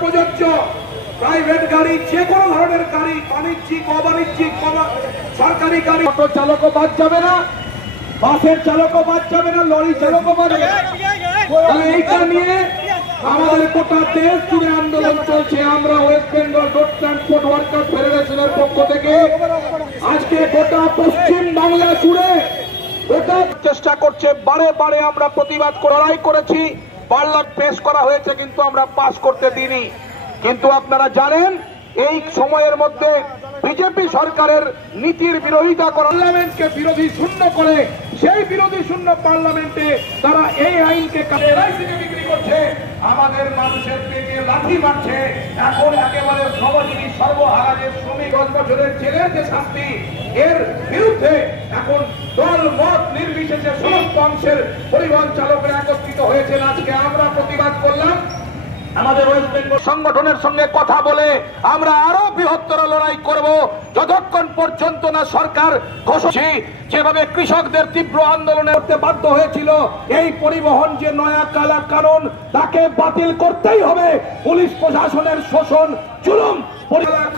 প্রযোজ্য। প্রাইভেট গাড়ি, যে কোনো ধরনের গাড়ি, বাণিজ্যিক, অবাণিজ্যিক, সরকারি গাড়ি, অটো চালকও বাদ যাবে না, বাসের চালকও বাদ যাবে না, লরি চালকও বাদ যাবে না। এইটা নিয়ে আমাদের গোটা দেশ জুড়ে আন্দোলন চলছে। আমরা West Bengal road transport worker ফেডারেশনের পক্ষ থেকে আজকে গোটা পশ্চিম বাংলা জুড়ে গোটা চেষ্টা করছে। বারে বারে আমরা প্রতিবাদ লড়াই করেছি, পার্লামেন্ট পেশ করা হয়েছে, কিন্তু আমরা পাস করতে দিইনি। কিন্তু আপনারা জানেন এই সময়ের মধ্যে বিজেপি সরকারের নীতির বিরোধিতা করে পার্লামেন্টকে বিরোধী শূন্য করে, সেই বিরোধী শূন্য পার্লামেন্টে তারা এই আইনকে বিক্রি করছে, আমাদের মানুষের পেটে লাথি মারছে। এখন একেবারে শ্রমজীবী সর্বহারা যে শ্রমিক 10 বছরের জেলের যে শাস্তি, এর বিরুদ্ধে এখন দল মত নির্বিশেষে সমস্ত অংশের পরিবহন চালকরা একত্রিত হয়েছেন। আজকে আমরা প্রতিবাদ করলাম। আমাদের ওয়েস্ট বেঙ্গল সংগঠনের সঙ্গে কথা বলে আমরা আরো বৃহত্তর লড়াই করব, যতক্ষণ পর্যন্ত না সরকার ঘোষণা যেভাবে কৃষকদের তীব্র আন্দোলনে করতে বাধ্য হয়েছিল, এই পরিবহন যে নয়া কালা কানুন তাকে বাতিল করতেই হবে। পুলিশ প্রশাসনের শোষণ, জুলুম,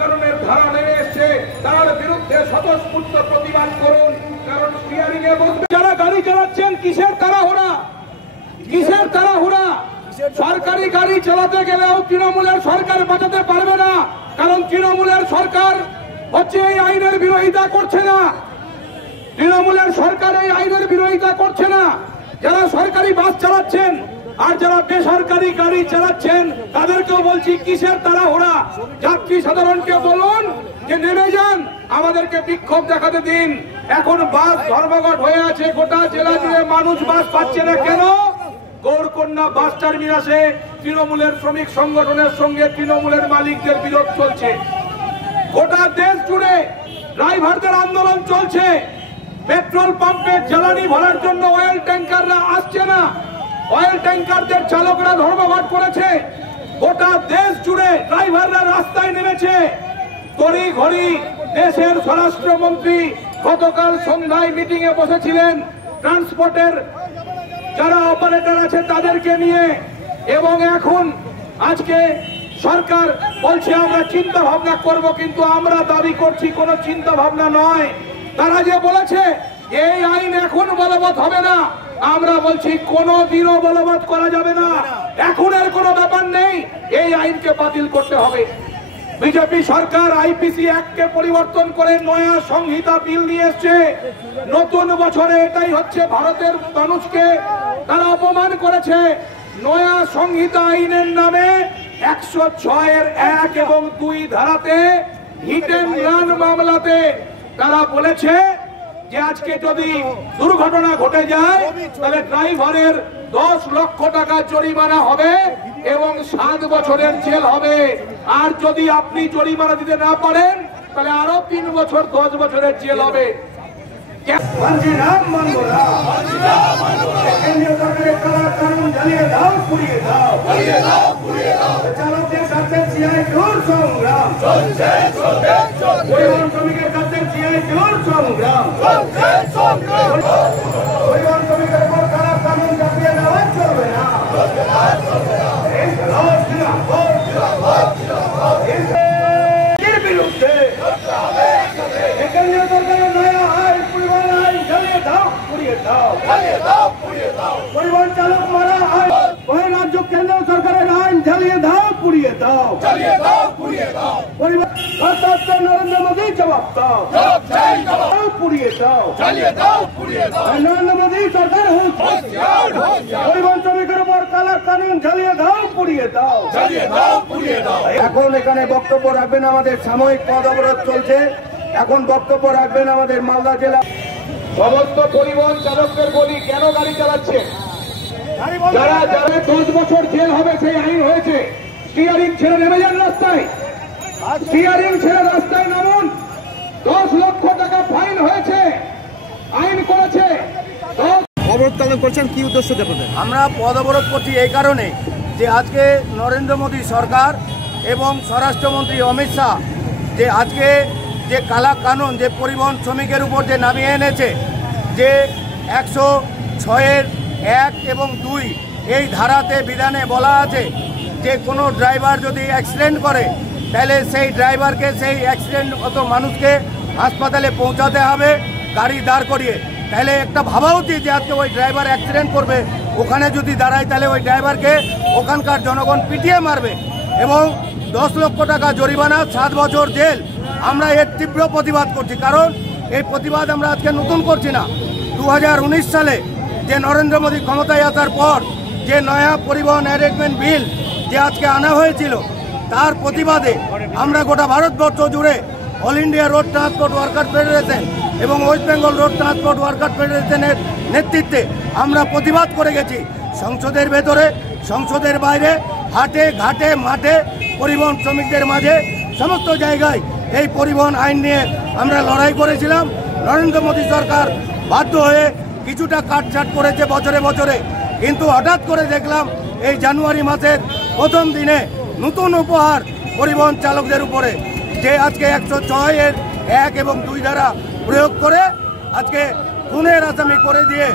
কানুনের ধারা নেমে এসছে, তার বিরুদ্ধে স্বতঃস্ফূর্ত প্রতিবাদ করুন। কারণ স্টিয়ারিং এ বসবে যারা গাড়ি চালাচ্ছেন, কিসের তাড়াহুড়া, কিসের তাড়াহুড়া? সরকারি গাড়ি চালাতে গেলেও তৃণমূলের সরকার বাঁচাতে পারবে না, কারণ তৃণমূলের সরকার হচ্ছে এই আইনের বিরোধিতা করছে না। তৃণমূলের সরকার এই আইনের বিরোধিতা করছে না। যারা সরকারি বাস চালাচ্ছেন আর যারা বেসরকারি গাড়ি চালাচ্ছেন তাদেরকেও বলছি, কিসের তাড়াহুড়া? যাত্রী সাধারণকে বলুন যে নেমে যান, আমাদেরকে বিক্ষোভ দেখাতে দিন। এখন বাস ধর্মঘট হয়ে আছে, গোটা জেলা জুড়ে মানুষ বাস পাচ্ছে না। কেন? গৌরকন্যা বাস টার্মিনাসে তৃণমূলের শ্রমিক সংগঠনের সঙ্গে তৃণমূলের মালিকদের বিরোধ চলছে। গোটা দেশ জুড়ে ড্রাইভারদের আন্দোলন চলছে। পেট্রোল পাম্পে জ্বালানি ভরার জন্য অয়েল ট্যাঙ্কাররা আসছে না, অয়েল ট্যাঙ্কারদের চালকরা ধর্মঘট করেছে। গোটা দেশ জুড়ে ড্রাইভাররা রাস্তায় নেমেছে। তড়ি ঘড়ি দেশের স্বরাষ্ট্রমন্ত্রী গতকাল সন্ধ্যায় মিটিং এ বসেছিলেন ট্রান্সপোর্টের যারা অপারেটর আছে তাদেরকে নিয়ে, এবং এখন আজকে সরকার বলছে আমরা চিন্তা ভাবনা করব, কিন্তু আমরা দাবি করছি কোনো চিন্তা ভাবনা নয়। তারা যে বলেছে এই আইন এখন বলবৎ হবে না, আমরা বলছি কোনো দিনও বলবৎ করা যাবে না। এখন আর কোনো ব্যাপার নেই, এই আইনকে বাতিল করতে হবে। বিজেপি সরকার আইপিসি অ্যাক্টকে পরিবর্তন করে নয়া সংহিতা বিল নিয়ে এসছে। নতুন বছরে এটাই হচ্ছে ভারতের মানুষকে তারা অপমান করেছে। নয়া সংহিতা আইনের নামে 106-এর 1 এবং 2 ধারাতে হিট এন্ড রান মামলাতে তারা বলেছে যে আজকে যদি দুর্ঘটনা ঘটে যায় তাহলে ড্রাইভারের 10 লক্ষ টাকা জরিমানা হবে এবং 7 বছরের জেল হবে। আর যদি আপনি জরিমানা দিতে না পারেন তাহলে আরো 3 বছর 10 বছরের জেল হবে। চালকদের সাথে সিআই জোর সংগ্রাম চলছে, পরিবহন শ্রমিকের সাথে সিআই জোর সংগ্রাম চলছে, পরিবহন শ্রমিকের উপর কারা কানুন চাপিয়ে দেওয়া চলবে না। এর বিরুদ্ধে কেন্দ্রীয় সরকারের নয়া আইন, পরিবহন আইন ঝালিয়ে দাও, পুড়িয়ে দাও, পরিবহন চালক মারা আইন, রাজ্য কেন্দ্র সরকারের আইন ঝালিয়ে দাও, পুড়িয়ে দাও, নরেন্দ্র মোদী জবাব দাও, পুড়িয়ে দাও, নরেন্দ্র মোদী সরকার পরিবহন শ্রমিকের উপর কালা কানুন ঝালিয়ে দাও, পুড়িয়ে দাও। এখন এখানে বক্তব্য রাখবেন, আমাদের সাময়িক পথ অবরোধ চলছে, এখন বক্তব্য রাখবেন আমাদের মালদা জেলা সমস্ত পরিবহন চালকদের বলি, কেন গাড়ি চালাচ্ছে? যারা 10 বছর জেল হবে সেই আইন হয়েছে। স্টিয়ারিং ছেড়ে নেমে যান রাস্তায়, স্টিয়ারিং ছেড়ে রাস্তায় নামুন। 10 লক্ষ টাকা ফাইন হয়েছে, আইন করেছে। অবরোধ পালন করছেন, কি উদ্দেশ্য দেখাবেন? আমরা পদ অবরোধ করছি এই কারণে যে আজকে নরেন্দ্র মোদী সরকার এবং স্বরাষ্ট্রমন্ত্রী অমিত শাহ যে আজকে যে কালা কানুন যে পরিবহন শ্রমিকের উপর যে নামিয়ে এনেছে, যে 106-এর 1 এবং 2 এই ধারাতে বিধানে বলা আছে যে কোনো ড্রাইভার যদি অ্যাক্সিডেন্ট করে তাহলে সেই ড্রাইভারকে সেই অ্যাক্সিডেন্ট অত মানুষকে হাসপাতালে পৌঁছাতে হবে গাড়ি দাঁড় করিয়ে। তাহলে একটা ভাবা উচিত যে আজকে ওই ড্রাইভার অ্যাক্সিডেন্ট করবে, ওখানে যদি দাঁড়ায় তাহলে ওই ড্রাইভারকে ওখানকার জনগণ পিটিয়ে মারবে এবং 10 লক্ষ টাকা জরিমানা, 7 বছর জেল। আমরা এর তীব্র প্রতিবাদ করছি, কারণ এই প্রতিবাদ আমরা আজকে নতুন করছি না। 2019 সালে যে নরেন্দ্র মোদী ক্ষমতায় আসার পর যে নয়া পরিবহন অ্যারেঞ্জমেন্ট বিল যে আজকে আনা হয়েছিল, তার প্রতিবাদে আমরা গোটা ভারতবর্ষ জুড়ে all India road transport worker federation এবং West Bengal road transport worker ফেডারেশনের নেতৃত্বে আমরা প্রতিবাদ করে গেছি। সংসদের ভেতরে, সংসদের বাইরে, হাটে ঘাটে মাঠে, পরিবহন শ্রমিকদের মাঝে, সমস্ত জায়গায় এই পরিবহন আইন নিয়ে আমরা লড়াই করেছিলাম। নরেন্দ্র মোদী সরকার বাধ্য হয়ে কিছুটা কাটছাট করেছে বছরে বছরে, কিন্তু হঠাৎ করে দেখলাম এই জানুয়ারি মাসের প্রথম দিনে নতুন উপহার পরিবহন চালকদের উপরে, যে আজকে 106-এর 1 এবং 2 ধারা প্রয়োগ করে আজকে খুনের আসামি করে দিয়ে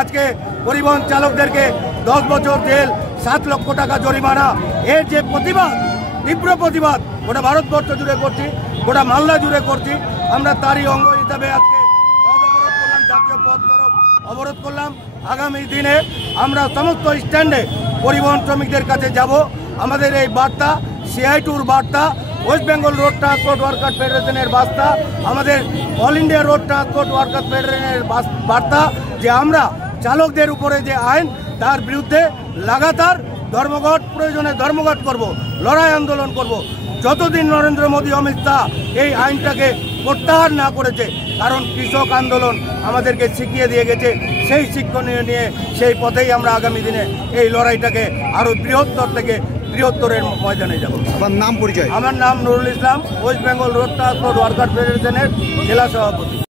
আজকে পরিবহন চালকদেরকে 10 বছর জেল, 7 লক্ষ টাকা জরিমানা। এর যে প্রতিবাদ, তীব্র প্রতিবাদ গোটা ভারতবর্ষ জুড়ে করছি, গোটা মালদা জুড়ে করছি। আমরা তারই অঙ্গ হিসাবে আজকে পথ অবরোধ করলাম, জাতীয় পথ অবরোধ করলাম। আগামী দিনে আমরা সমস্ত স্ট্যান্ডে পরিবহন শ্রমিকদের কাছে যাব। আমাদের এই বার্তা CI2-র বার্তা, West Bengal road transport worker ফেডারেশনের বার্তা, আমাদের all India road transport worker ফেডারেশনের বার্তা যে আমরা চালকদের উপরে যে আইন, তার বিরুদ্ধে লাগাতার ধর্মঘট, প্রয়োজনে ধর্মঘট করব, লড়াই আন্দোলন করব যতদিন নরেন্দ্র মোদী, অমিত শাহ এই আইনটাকে প্রত্যাহার না করেছে। কারণ কৃষক আন্দোলন আমাদেরকে শিখিয়ে দিয়ে গেছে, সেই শিক্ষণীয় নিয়ে সেই পথেই আমরা আগামী দিনে এই লড়াইটাকে আরও বৃহত্তর থেকে বৃহত্তরের ময়দানে যাব। আমার নাম পরিচয়? আমার নাম Nurul Islam, West Bengal road transport worker ফেডারেশনের জেলা সভাপতি।